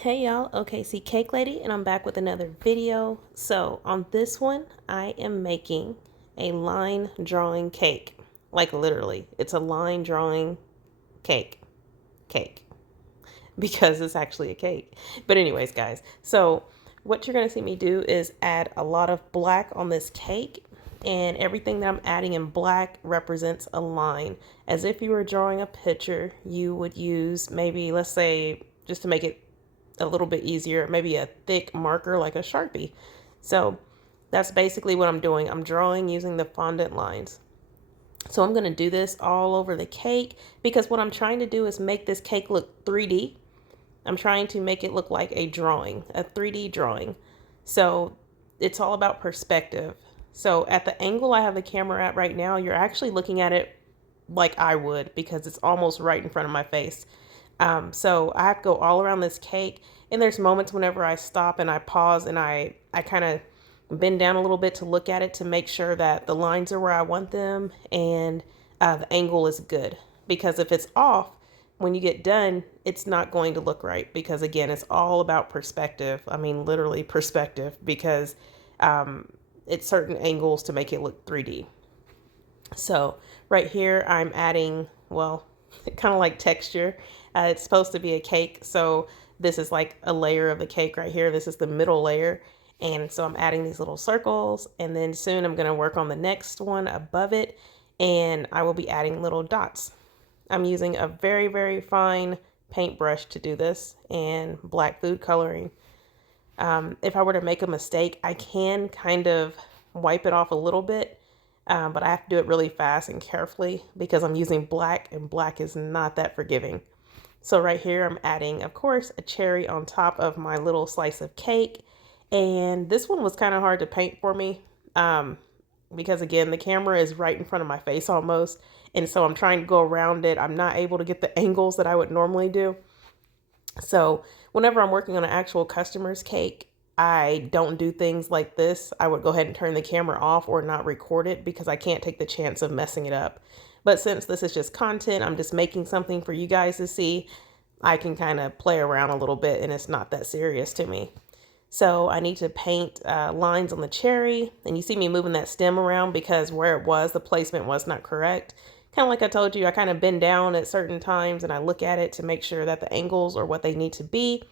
Hey y'all, OKC Cake Lady, and I'm back with another video. So on this one, I am making a line drawing cake. Like literally, it's a line drawing cake. Cake. Because it's actually a cake. But anyways, guys, so what you're going to see me do is add a lot of black on this cake. And everything that I'm adding in black represents a line. As if you were drawing a picture, you would use maybe, let's say, just to make it a little bit easier, maybe a thick marker like a Sharpie. So that's basically what I'm doing. I'm drawing using the fondant lines. So I'm going to do this all over the cake because what I'm trying to do is make this cake look 3D. I'm trying to make it look like a drawing, a 3D drawing. So it's all about perspective. So at the angle I have the camera at right now, you're actually looking at it like I would because it's almost right in front of my face. So I have to go all around this cake, and there's moments whenever I stop and I pause and I kind of bend down a little bit to look at it to make sure that the lines are where I want them and the angle is good. Because if it's off, when you get done, it's not going to look right because again, it's all about perspective. I mean, literally perspective because it's certain angles to make it look 3D. So right here, I'm adding, well, kind of like texture. It's supposed to be a cake. So this is like a layer of the cake right here. This is the middle layer. And so I'm adding these little circles, and then soon I'm going to work on the next one above it, and I will be adding little dots. I'm using a very, very fine paintbrush to do this and black food coloring. If I were to make a mistake, I can kind of wipe it off a little bit, but I have to do it really fast and carefully because I'm using black, and black is not that forgiving. So right here, I'm adding, of course, a cherry on top of my little slice of cake. And this one was kind of hard to paint for me because, again, the camera is right in front of my face almost. And so I'm trying to go around it. I'm not able to get the angles that I would normally do. So whenever I'm working on an actual customer's cake, I don't do things like this. I would go ahead and turn the camera off or not record it because I can't take the chance of messing it up. But since this is just content, I'm just making something for you guys to see, I can kind of play around a little bit and it's not that serious to me. So I need to paint lines on the cherry, and you see me moving that stem around because where it was, the placement was not correct. Kind of like I told you, I kind of bend down at certain times and I look at it to make sure that the angles are what they need to be.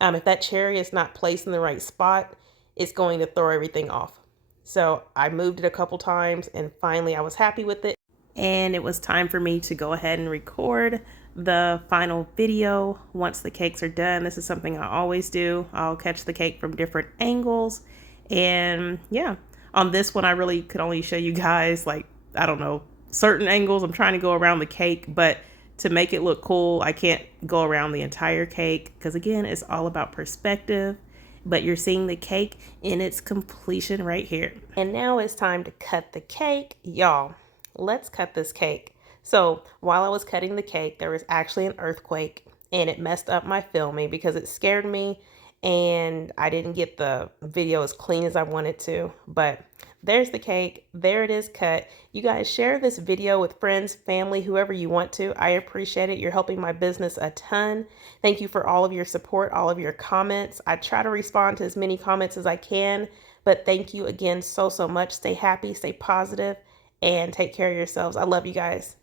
If that cherry is not placed in the right spot, it's going to throw everything off. So I moved it a couple times and finally I was happy with it. And it was time for me to go ahead and record the final video once the cakes are done. This is something I always do. I'll catch the cake from different angles. And yeah, on this one, I really could only show you guys like, I don't know, certain angles. I'm trying to go around the cake, but to make it look cool, I can't go around the entire cake because again, it's all about perspective. But you're seeing the cake in its completion right here. And now it's time to cut the cake. Y'all, let's cut this cake. So while I was cutting the cake, there was actually an earthquake and it messed up my filming because it scared me and I didn't get the video as clean as I wanted to. But there's the cake. There it is cut. You guys share this video with friends, family, whoever you want to. I appreciate it. You're helping my business a ton. Thank you for all of your support, all of your comments. I try to respond to as many comments as I can, but thank you again so much. Stay happy, stay positive, and take care of yourselves. I love you guys.